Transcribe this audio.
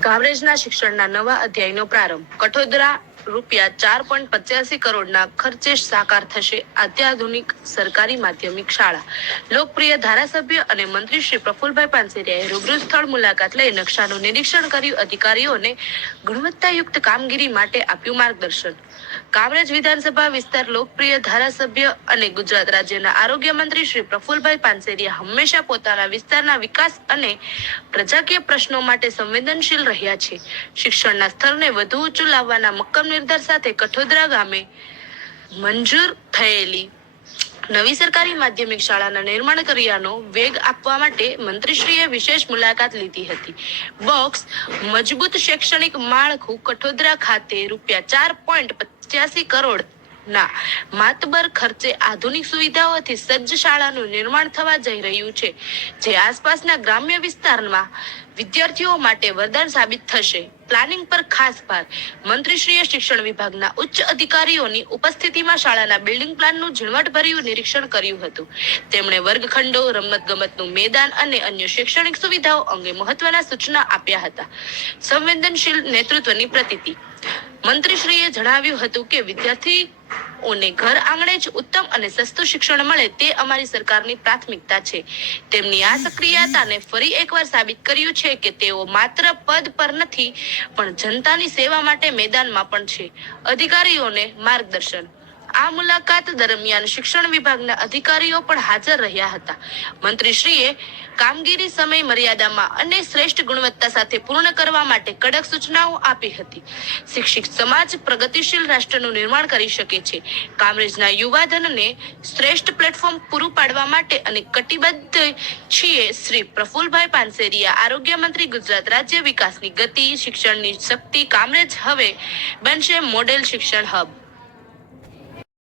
કામરેજના શિક્ષણના નવા અધ્યાયનો પ્રારંભ. કઠોદરા ₹4.85 કરોડના ખર્ચે સાકાર થશે અત્યાધુનિક સરકારી માધ્યમિક શાળા. લોકપ્રિય ધારાસભ્ય અને મંત્રી શ્રી પ્રફુલભાઈ પાનસેરિયાએ રૂબરૂ સ્થળ મુલાકાત લઈ નકશાનું નિરીક્ષણ કર્યું. અધિકારીઓને ગુણવત્તાયુક્ત કામગીરી માટે આપ્યું માર્ગદર્શન. કામરેજ વિધાનસભા વિસ્તાર લોકપ્રિય ધારાસભ્ય અને ગુજરાત રાજ્યના આરોગ્ય મંત્રી શ્રી પ્રફુલભાઈ પાનસેરિયા હંમેશા પોતાના વિસ્તારના વિકાસ અને પ્રજાકીય પ્રશ્નો માટે સંવેદનશીલ રહ્યા છે. શિક્ષણના સ્તરને વધુ ઊંચું લાવવાના મક્કમ નિર્ધાર સાથે કઠોદરા ગામે મંજૂર થયેલી નવી સરકારી માધ્યમિક શાળાના નિર્માણ કાર્યનો વેગ આપવા માટે મંત્રીશ્રીએ વિશેષ મુલાકાત લીધી હતી. બોક્સ મજબૂત શૈક્ષણિક માળખું. કઠોદરા ખાતે ₹4.85 કરોડ ના માતબર ખર્ચે આધુનિક સુવિધાઓથી સજ્જ શાળાનું નિર્માણ થવા જઈ રહ્યું છે, જે આસપાસના ગ્રામ્ય વિસ્તારમાં વિદ્યાર્થીઓ માટે વરદાન સાબિત થશે. પ્લાનિંગ પર ખાસ ભાર. મંત્રીશ્રીએ શિક્ષણ વિભાગના ઉચ્ચ અધિકારીઓની ઉપસ્થિતિમાં શાળાના બિલ્ડિંગ પ્લાનનું ઝીણવટભર્યું નિરીક્ષણ કર્યું હતું. તેમણે વર્ગખંડો, રમતગમતનું મેદાન અને અન્ય શૈક્ષણિક સુવિધાઓ અંગે મહત્વના સૂચના આપ્યા હતા. સંવેદનશીલ નેતૃત્વની પ્રતીતિ. મંત્રીશ્રીએ જણાવ્યું હતું કે વિદ્યાર્થીઓને ઘર આંગણે જ ઉત્તમ અને સસ્તું શિક્ષણ મળે તે અમારી સરકારની પ્રાથમિકતા છે. તેમની આ સક્રિયતાને ફરી એકવાર સાબિત કર્યું છે કે તેઓ માત્ર પદ પર નથી પણ જનતાની સેવા માટે મેદાનમાં પણ છે. અધિકારીઓને માર્ગદર્શન. આ મુલાકાત દરમિયાન શિક્ષણ વિભાગના અધિકારીઓ પણ હાજર રહ્યા હતા. મંત્રીશ્રીએ કામગીરી સમય મર્યાદામાં અને શ્રેષ્ઠ ગુણવત્તા સાથે પૂર્ણ કરવા માટે કડક સૂચનાઓ આપી હતી. શિક્ષિત સમાજ પ્રગતિશીલ રાષ્ટ્રનું નિર્માણ કરી શકે છે. કામરેજના યુવાધનને શ્રેષ્ઠ પ્લેટફોર્મ પૂરું પાડવા માટે અને કટિબદ્ધ છીએ. શ્રી પ્રફુલભાઈ પાનસેરિયા, આરોગ્ય મંત્રી, ગુજરાત રાજ્ય. વિકાસની ગતિ, શિક્ષણની શક્તિ. કામરેજ હવે બનશે મોડેલ શિક્ષણ હબ.